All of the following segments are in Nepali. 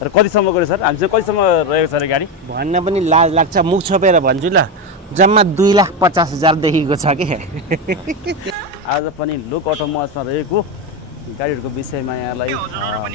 र कतिसम्मको रहेछ सर? हामीसँग कतिसम्म रहेको छ अरे गाडी? भन्न पनि लाज लाग्छ, मुख छोपेर भन्छु ल, जम्मा 2,50,000 देखिको छ कि। आज पनि लोक अटो मजमा रहेको गाडीहरूको विषयमा यहाँलाई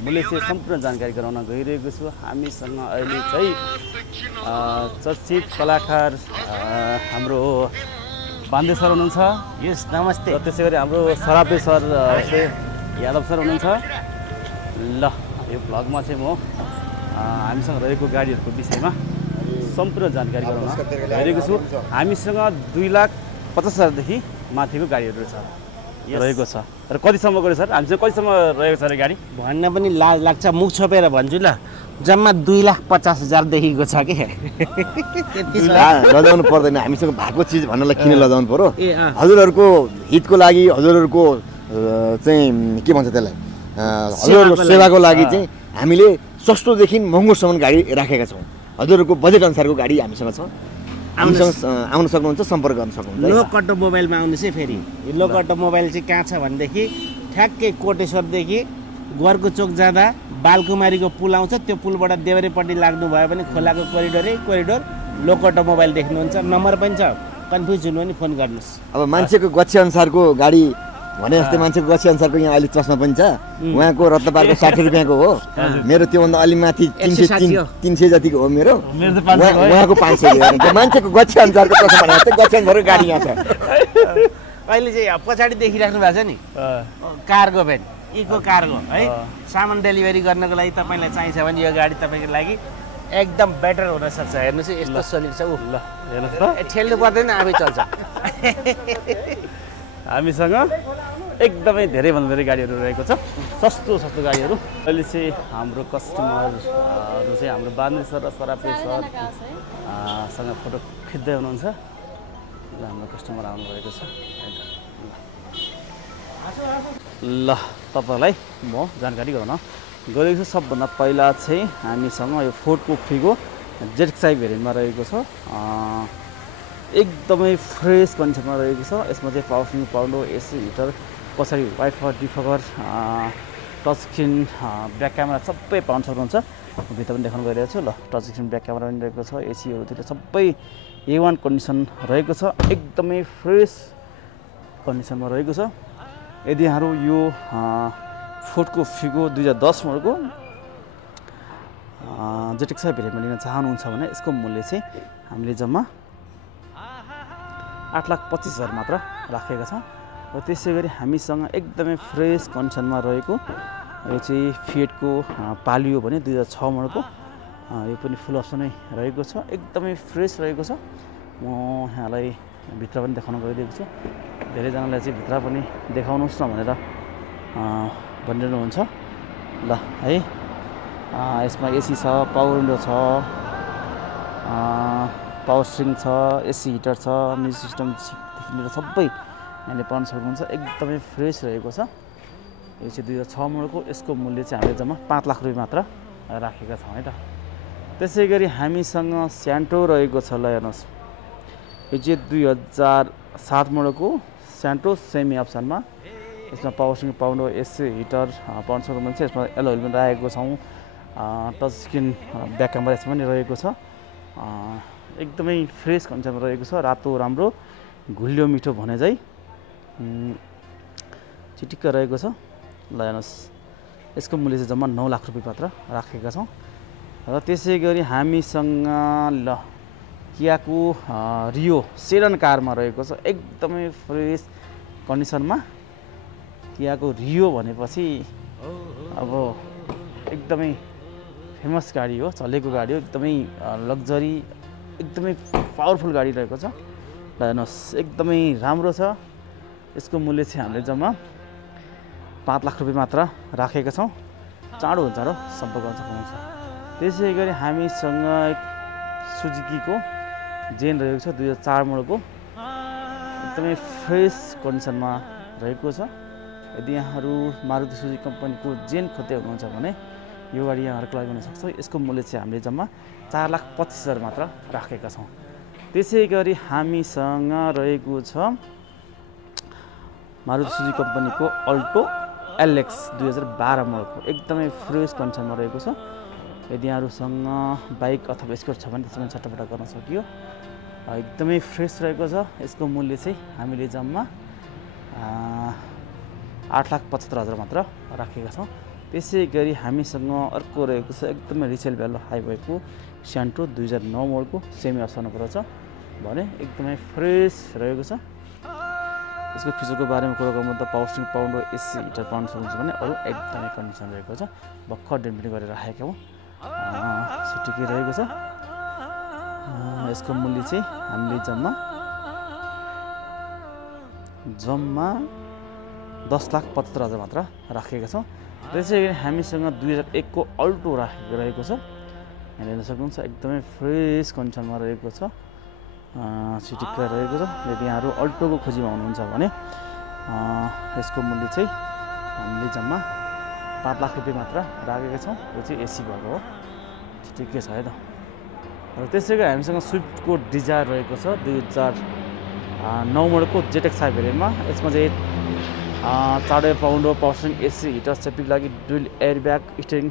मूल्य सम्पूर्ण जानकारी गराउन गइरहेको छु। हामीसँग अहिले चाहिँ चर्चित कलाकार हाम्रो बान्दे सर हुनुहुन्छ। यस, नमस्ते। र त्यसै गरी हाम्रो सरापे सर यादव सर हुनुहुन्छ। ल, यो भ्लगमा चाहिँ म हामीसँग रहेको गाडीहरूको विषयमा सम्पूर्ण जानकारी गराउन गइरहेको छु। हामीसँग 2,50,000 देखि माथिको गाडीहरू रहेको छ। र कतिसम्मको रहेछ सर? हामीसँग कतिसम्म रहेको छ अरे गाडी? भन्न पनि लाज लाग्छ, मुख छोपेर भन्छु ल, जम्मा 2,50,000 देखिको छ कि। लजाउनु पर्दैन, हामीसँग भएको चिज भन्नलाई किन लजाउनु पर्यो? हजुरहरूको हितको लागि, हजुरहरूको चाहिँ के भन्छ त्यसलाई, हजुरहरूको सेवाको लागि चाहिँ हामीले सस्तोदेखि महँगोसम्म गाडी राखेका छौँ। हजुरहरूको बजेट अनुसारको गाडी हामीसँग छ। हामीसँग आउन सक्नुहुन्छ, सम्पर्क गर्न सक्नुहुन्छ। लोक अटो मोबाइलमा आउनुहोस् है। फेरि यो लोक अटो मोबाइल चाहिँ कहाँ छ भनेदेखि ठ्याक्कै कोटेश्वरदेखि गोरको चोक जाँदा बालकुमारीको पुल आउँछ, त्यो पुलबाट देब्रेपट्टि लाग्नु भयो भने खोलाको कोरिडोर लोक अटो मोबाइल देख्नुहुन्छ। नम्बर पनि छ, कन्फ्युज हुनु भने फोन गर्नुहोस्। अब मान्छेको गच्छे अनुसारको गाडी भने जस्तै मान्छेको गच्छे अनुसारको यहाँ अहिले चस्मा पनि छ। उहाँको रत्नपारको 60 रुपियाँको हो, मेरो त्योभन्दा अलि माथि 300 जतिको हो मेरो। उहाँको 500 हो। मान्छेको गच्छे अनुसारको चस्मा भने जस्तै गच्छे अनुसारको गाडी यहाँ छ। अहिले चाहिँ पछाडि देखिराख्नु भएको छ नि, कार्गो भ्यान, इको कार्गो है। सामान डेलिभरी गर्नको लागि तपाईँलाई चाहिन्छ भने यो गाडी तपाईँको लागि एकदम बेटर हुनसक्छ। हेर्नुहोस् है, यस्तो सलिड छ। ल हेर्नुहोस् त, ठेल्नु पर्दैन, आफै चल्छ। हामीसँग एकदमै धेरैभन्दा धेरै गाडीहरू रहेको छ, सस्तो गाडीहरू। अहिले चाहिँ हाम्रो कस्टमरहरू चाहिँ हाम्रो बान्दे सर र सरापे सर सँग फोटो खिच्दै हुनुहुन्छ। ल, हाम्रो कस्टमर आउनुभएको छ। ल, तपाईँलाई म जानकारी गराउन गएको छु। सबभन्दा पहिला चाहिँ हामीसँग यो फोर्ड कोफ्रीको जेटक्साई भेरिएन्टमा रहेको छ। एकदमै फ्रेस कन्डिसनमा रहेको छ। यसमा चाहिँ पावर स्टियरिङ, पाउन्डो, एसी हिटर, पछाडि wiper, defogger, touch screen, back camera सबै पाउन सक्नुहुन्छ। भित्र पनि देखाउनु गइरहेको छु। ल, टच स्क्रिन, ब्याक क्यामेरा पनि रहेको छ। एसीहरूतिर सबै A1 कन्डिसन रहेको छ। एकदमै फ्रेस कन्डिसनमा रहेको छ। यदि यहाँहरू यो फोर्डको फिगो 2010 मोडलको जेटक्साई भेरिएन्टमा लिन चाहनुहुन्छ भने यसको मूल्य चाहिँ हामीले जम्मा 8,25,000 मात्र राखेका छौँ। र त्यसै गरी हामीसँग एकदमै फ्रेस कन्डिसनमा रहेको यो चाहिँ फिएटको पालियो भने 2006 मोडलको, यो पनि फुल अप्सनै रहेको छ। एकदमै फ्रेस रहेको छ। म यहाँलाई भित्र पनि देखाउन गइरहेको छु। धेरैजनाले चाहिँ भित्र पनि देखाउनुहोस् न भनेर भनिरहनुहुन्छ। ल है, यसमा एसी छ, पावर विन्डो छ, पावर स्टियरिङ छ, एसी हिटर छ, म्युजिक सिस्टमदेखि लिएर सबै यहाँले पाउन सक्नुहुन्छ। एकदमै फ्रेस रहेको छ। यो चाहिँ 2006 मोडलको। यसको मूल्य चाहिँ हामीले जम्मा 5 लाख रुपियाँ मात्र राखेका छौँ है त। त्यसै गरी हामीसँग स्यान्टो रहेको छ। ल हेर्नुहोस्, यो चाहिँ 2007 मोडलको स्यान्टो सेमी अप्सनमा। यसमा पावर स्टियरिङ, पाउन्डो, एसी हिटर पाउन सक्नुहुन्छ। यसमा एलोई पनि राखेको छौँ। टच स्क्रिन, ब्याक क्यामेरा यसमा पनि रहेको छ। एकदमै फ्रेस कन्डिसनमा रहेको छ। रातो राम्रो घुल्यो मिठो भने चाहिँ चिटिक्क रहेको छ। ल हेर्नुहोस्, यसको मूल्य चाहिँ जम्मा 9 लाख रुपियाँ मात्र राखेका छौँ। र त्यसै गरी हामीसँग ल कियाको रियो सेडन कारमा रहेको छ। एकदमै फ्रेस कन्डिसनमा। कियाको रियो भनेपछि अब एकदमै फेमस गाडी हो, चलेको गाडी हो, एकदमै लग्जरी, एकदमै पावरफुल गाडी रहेको छ। ल हेर्नुहोस्, एकदमै राम्रो छ। यसको मूल्य चाहिँ हामीले जम्मा 5 लाख रुपियाँ मात्र राखेका छौँ। चाँडो हुन्छ र सम्पर्क गर्न सक्नुहुन्छ। त्यसै गरी हामीसँग सुजुकीको जेन रहेको छ, 2004 मोडलको। एकदमै फ्रेस कन्डिसनमा रहेको छ। यदि यहाँहरू मारुति सुजुकी कम्पनीको जेन खोज्दै हुनुहुन्छ भने यो गाडी यहाँहरूको लागि हुनसक्छ। यसको मूल्य चाहिँ हामीले जम्मा 4,25,000 मात्र राखेका छौँ। त्यसै गरी हामीसँग रहेको छ मारुति सुजुकी कम्पनीको अल्टो एलएक्स 2012 मोडलको। एकदमै फ्रेस कन्डिसनमा रहेको छ। यदि यहाँहरूसँग बाइक अथवा स्कुटर छ भने त्यसमा चट्टपट गर्न सकियो। एकदमै फ्रेस रहेको छ। यसको मूल्य चाहिँ हामीले जम्मा 8,75,000 मात्र राखेका छौँ। त्यसै गरी हामीसँग अर्को रहेको छ एकदमै रिसेल भ्यालु हाई भएको स्यान्ट्रो 2009 मोडलको सेमी अप्सनबाट छ भने एकदमै फ्रेस रहेको छ। यसको फिचरको बारेमा कुरा गर्नु त पावर स्टियरिङ पाउन्ड र एसी हिटर पाउन्ड सक्नुहुन्छ भने अरू एकदमै कन्डिसन रहेको छ। भर्खर डेन्ट पनि गरेर राखेको हौँ। सिटिकै रहेको छ। यसको मूल्य चाहिँ हामीले जम्मा 10,75,000 मात्र राखेका छौँ। त्यसै गरी हामीसँग 2001 को अल्टो रहेको छ। यहाँ हेर्न सक्नुहुन्छ एकदमै फ्रेस कन्डिसनमा रहेको छ। सिटिक्क रहेको छ। यदि यहाँहरू अल्टोको खोजीमा हुनुहुन्छ भने यसको मूल्य चाहिँ हामीले जम्मा 5 लाख रुपियाँ मात्र राखेका छौँ। यो चाहिँ एसी भएको हो। ठिकै छ है त। र त्यसै गरी हामीसँग स्विफ्टको डिजायर रहेको छ 2009 मोडलको जेटेक्स भेरिएन्टमा। यसमा चाहिँ 4.5 pound power steering AC heater सेफ्टीको लागि dual air bag steering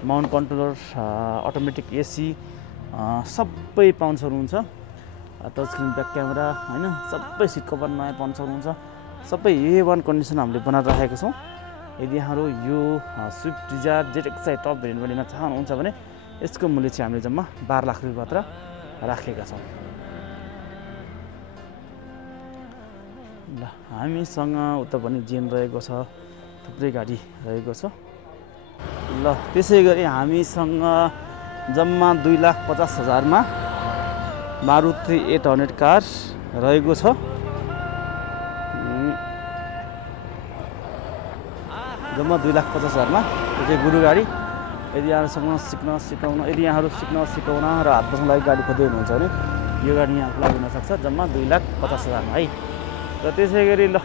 mount controller automatic AC सबै पाउन सक्नुहुन्छ। टच स्क्रिन ब्याक क्यामेरा होइन सबै सिट कभर नयाँ पाउन सक्नुहुन्छ। सबै A1 कन्डिसन हामीले बनाएर राखेका छौँ। यदि यहाँहरू यो स्विफ्ट डिजायर जेटेक्स टप भेरिएन्टमा लिन चाहनुहुन्छ भने यसको मूल्य चाहिँ हामीले जम्मा 12 लाख रुपियाँ मात्र राखेका छौँ। ल हामीसँग उता पनि जेन रहेको छ। थुप्रै गाडी रहेको छ। ल त्यसै गरी हामीसँग जम्मा 2,50,000 मा मारुति 800 कार रहेको छ। जम्मा 2,50,000 मा यो चाहिँ गुरु गाडी। यदि यहाँहरूसँग यदि यहाँहरू सिकाउन र हात बस्न लागि गाडी खोज्दै हुनुहुन्छ भने यो गाडी यहाँको लागि हुनसक्छ जम्मा 2,50,000 मा है। र त्यसै गरी ल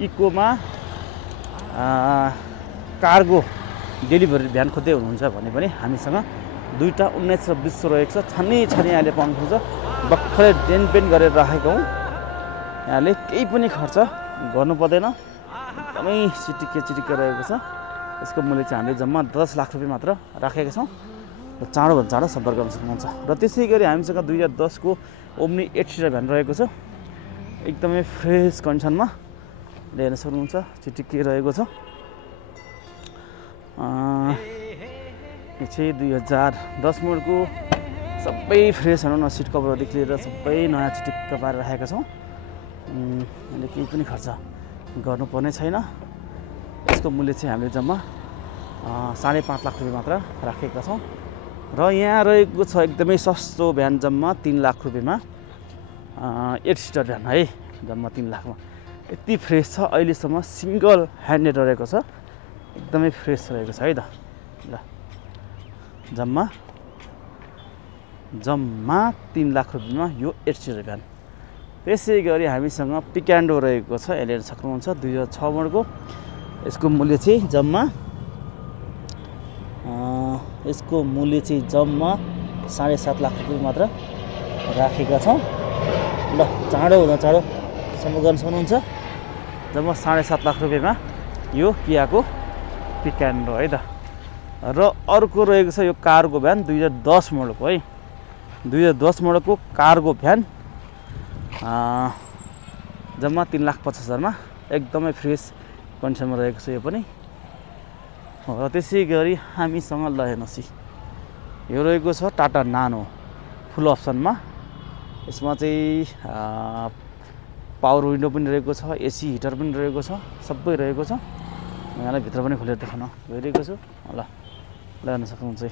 इकोमा कार्गो डेलिभरी भ्यान खोज्दै हुनुहुन्छ भने पनि हामीसँग 2टा 19 र 20 रहेको छ। छानी अहिले पाउनुहुन्छ। भर्खरै डेन्ट पेन्ट गरेर राखेको हौँ। यहाँले केही पनि खर्च गर्नु पर्दैन। एकदमै चिटिक्क रहेको छ। यसको मूल्य चाहिँ हामीले जम्मा 10 लाख रुपियाँ मात्र राखेका छौँ। र चाँडोभन्दा चाँडो सम्पर्क गर्न सक्नुहुन्छ। र त्यसै गरी हामीसँग 2010 को ओम्नी 8 सिटर भ्यान रहेको छ। एकदमै फ्रेस कन्डिसनमा हेर्न सक्नुहुन्छ। चिटिक्कै रहेको छ। यो चाहिँ 2010 मोडलको सबै फ्रेस भनौँ न। सिट कभरदेखि लिएर सबै नयाँ चिटिक्क पारेर राखेका छौँ। अहिले केही पनि खर्च गर्नुपर्ने छैन। यसको मूल्य चाहिँ हामीले जम्मा 5.5 लाख रुपियाँ मात्र राखेका छौँ। र यहाँ रहेको छ एकदमै सस्तो भ्यान जम्मा 3 लाख रुपियाँमा 8 सिटर भ्यान है। जम्मा 3 लाखमा यति फ्रेस छ। अहिलेसम्म सिङ्गल ह्यान्डेड रहेको छ। एकदमै फ्रेस रहेको छ है त। ल जम्मा 3 लाख रुपियाँमा यो 8 सिटर भ्यान। त्यसै गरी हामीसँग पिकान्डो रहेको छ। यसले हेर्न सक्नुहुन्छ 2006 मोडलको। यसको मूल्य चाहिँ जम्मा 7.5 लाख रुपियाँ मात्र राखेका छौँ। ल चाँडोभन्दा चाँडो सम्पर्क गर्न सक्नुहुन्छ। जम्मा 7.5 लाख रुपियाँमा यो कियाको पिकान्डो है त। र अर्को रहेको छ यो कार्गो भ्यान 2010 मोडलको है। 2010 मोडलको कार्गो भ्यान जम्मा 3,50,000 मा एकदमै फ्रेस कन्डिसनमा रहेको छ यो पनि। र त्यसै गरी हामीसँग ल हेर्नुहोस् यो रहेको छ टाटा नानो फुल अप्सनमा। यसमा चाहिँ पावर विन्डो पनि रहेको छ। एसी हिटर पनि रहेको छ। सबै रहेको छ। यहाँलाई भित्र पनि खोलेर देखाउन गइरहेको छु। ल हेर्न सक्नुहुन्छ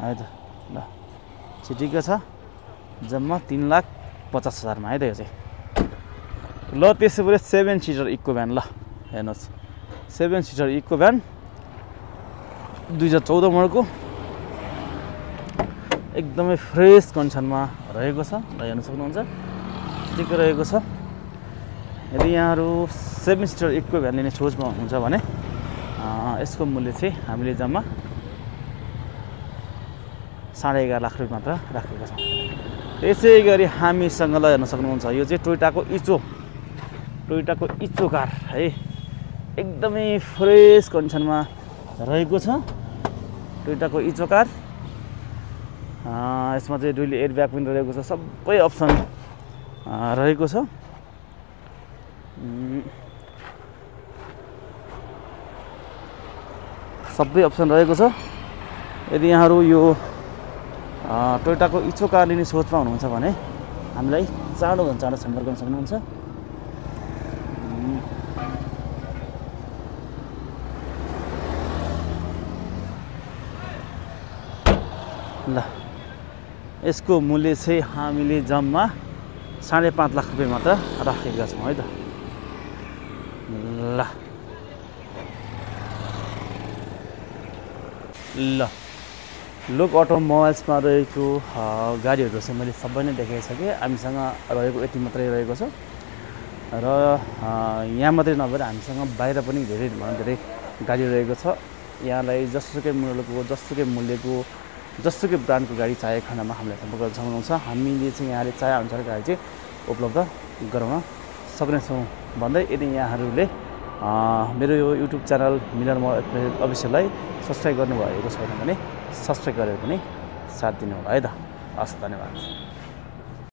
है त। ल ठिकै छ। जम्मा 3,50,000 मा है त यो चाहिँ। ल त्यसै गरी 7 सिटर इको भ्यान। ल हेर्नुहोस् 7 सिटर इको भ्यान 2014 मोडलको एकदमै फ्रेस कन्डिसनमा रहेको छ। ल हेर्न सक्नुहुन्छ ठिकै रहेको छ। यदि यहाँहरू 7 सिटर इको भ्यान लिने सोचमा हुनुहुन्छ भने यसको मूल्य चाहिँ हामीले जम्मा 11.5 लाख रुपियाँ मात्र राखेका छौँ। त्यसै गरी हामीसँग ल हेर्न सक्नुहुन्छ यो चाहिँ टोयोटाको इचो कार है। एकदमै फ्रेस कन्डिसनमा रहेको छ। टोयोटाको इको कार, यसमा चाहिँ डुअल एयरब्याग पनि रहेको छ। सबै अप्सन रहेको छ। सबै अप्सन रहेको छ। यदि यहाँहरू यो टोयोटाको इको कार लिने सोचमा हुनुहुन्छ भने हामीलाई चाँडोभन्दा चाँडो सम्पर्क गर्न सक्नुहुन्छ। ल यसको मूल्य चाहिँ हामीले जम्मा 5.5 लाख रुपियाँ मात्र राखेका छौँ है त। ल लोक अटोमोबाइल्समा रहेको गाडीहरू चाहिँ मैले सबै नै देखाइसकेँ। हामीसँग रहेको यति मात्रै रहेको छ र यहाँ मात्रै नभएर हामीसँग बाहिर पनि धेरै गाडी रहेको छ। यहाँलाई जसुकै मूल्यको जसुकै ब्रान्डको गाडी चाहेको खण्डमा हामीलाई सम्पर्क गर्न सक्नुहुन्छ। हामीले चाहिँ यहाँले चाहेअनुसार गाडी चाहिँ उपलब्ध गराउन सक्नेछौँ भन्दै, यदि यहाँहरूले मेरो यो युट्युब च्यानल मिलर अफिसियललाई सब्सक्राइब गर्नुभएको छैन भने सब्सक्राइब गरेर पनि साथ दिनु होला है त। हस्, धन्यवाद।